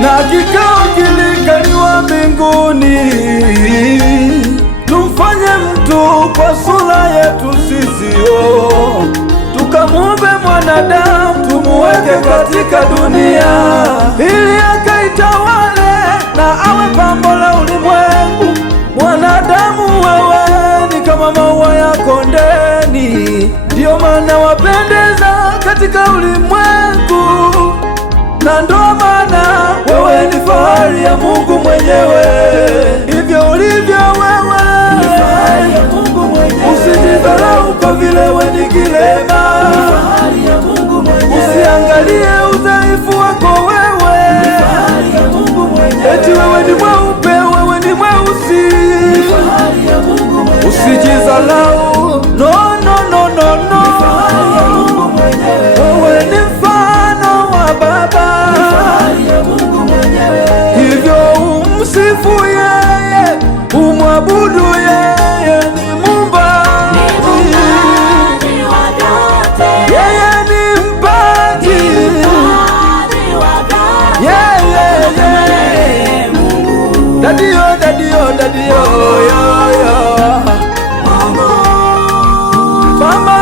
na kikao kilikaliwa mbinguni. Tumfanye mtu kwa sura yetu sisi, tukamuumbe mwanadamu tumuweke katika dunia, ili akaitawale na awe pambo la ulimwengu. Mwanadamu wewe ni kama maua ya kondeni, ndiyo maana wapendeza katika ulimwengu, na ndo maana wewe ni fahari ya Mungu mwenyewe. Hivyo ulivyo wewe ni fahari ya Mungu mwenyewe. Usijidharau kwa vile wewe ni kilema, ni fahari ya Mungu mwenyewe. Usiangalie udhaifu wako wewe, ni fahari ya Mungu mwenyewe. Eti wewe ni mweupe, wewe ni mweusi, ni fahari ya Mungu mwenyewe. Usijidharau, no no no no no, ni fahari ya Mungu mwenyewe. Wewe ni mfano wa Baba, ni fahari ya Mungu mwenyewe. Hivyo umsifu yeye, umwabudu yeye, ni muumbaji, wa vyote. Yeye ni mpaji, wa vyote. Yeye Mungu, dadio Mungu mama,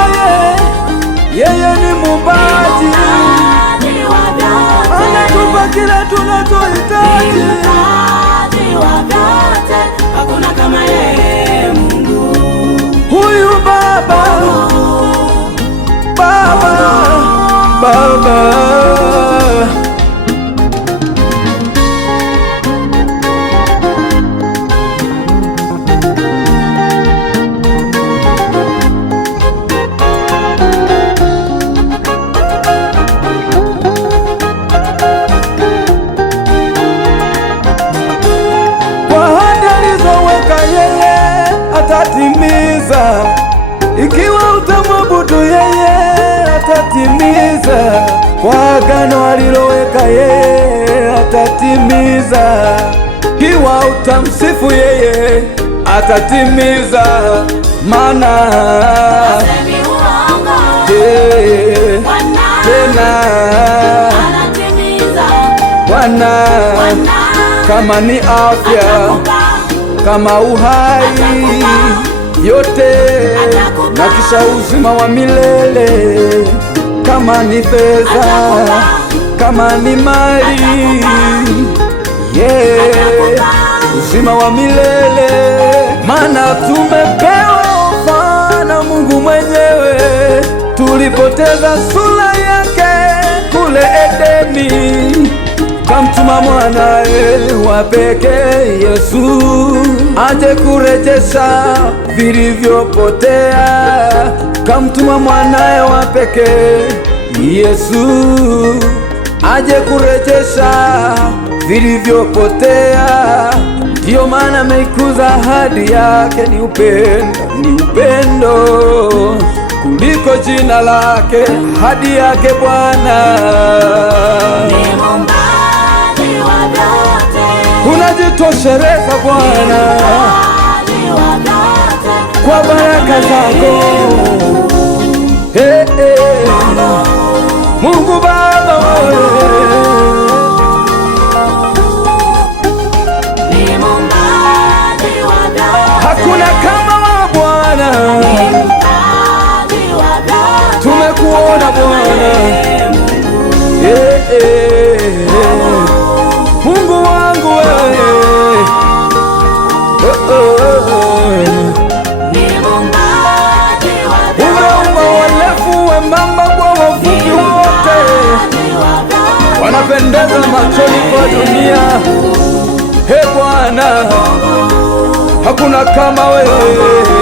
yeye ni muumbaji, anatupa kila tunachohitaji, wa vyote. Hakuna kama yeye Mungu, huyu Baba, Baba. Atatimiza, ikiwa utamwabudu yeye atatimiza, kwa agano aliloweka yeye atatimiza, ikiwa utamsifu yeye atatimiza, maana tena Bwana kama ni afya, kama uhai yote, na kisha uzima wa milele, kama ni fedha, kama ni mali, uzima wa milele. Maana tumepewa mfano Mungu mwenyewe, tulipoteza sura yake kule Edeni, kamtuma mwanae wa pekee Yesu aje kurejesha vilivyopotea. Kamtuma mwanae wa pekee Yesu aje kurejesha vilivyopotea. Ndiyo maana ameikuza ahadi yake, ni upendo kuliko jina lake. Ahadi yake Bwana, unajitosheleza Bwana kwa baraka zako. Mungu Baba, hakuna kama wewe Bwana, tumekuona Bwana. Mungu wangu wewe, umeumba warefu wembamba kwa wafupi wote, wanapendeza machoni kwa dunia. Bwana, hakuna kama wewe.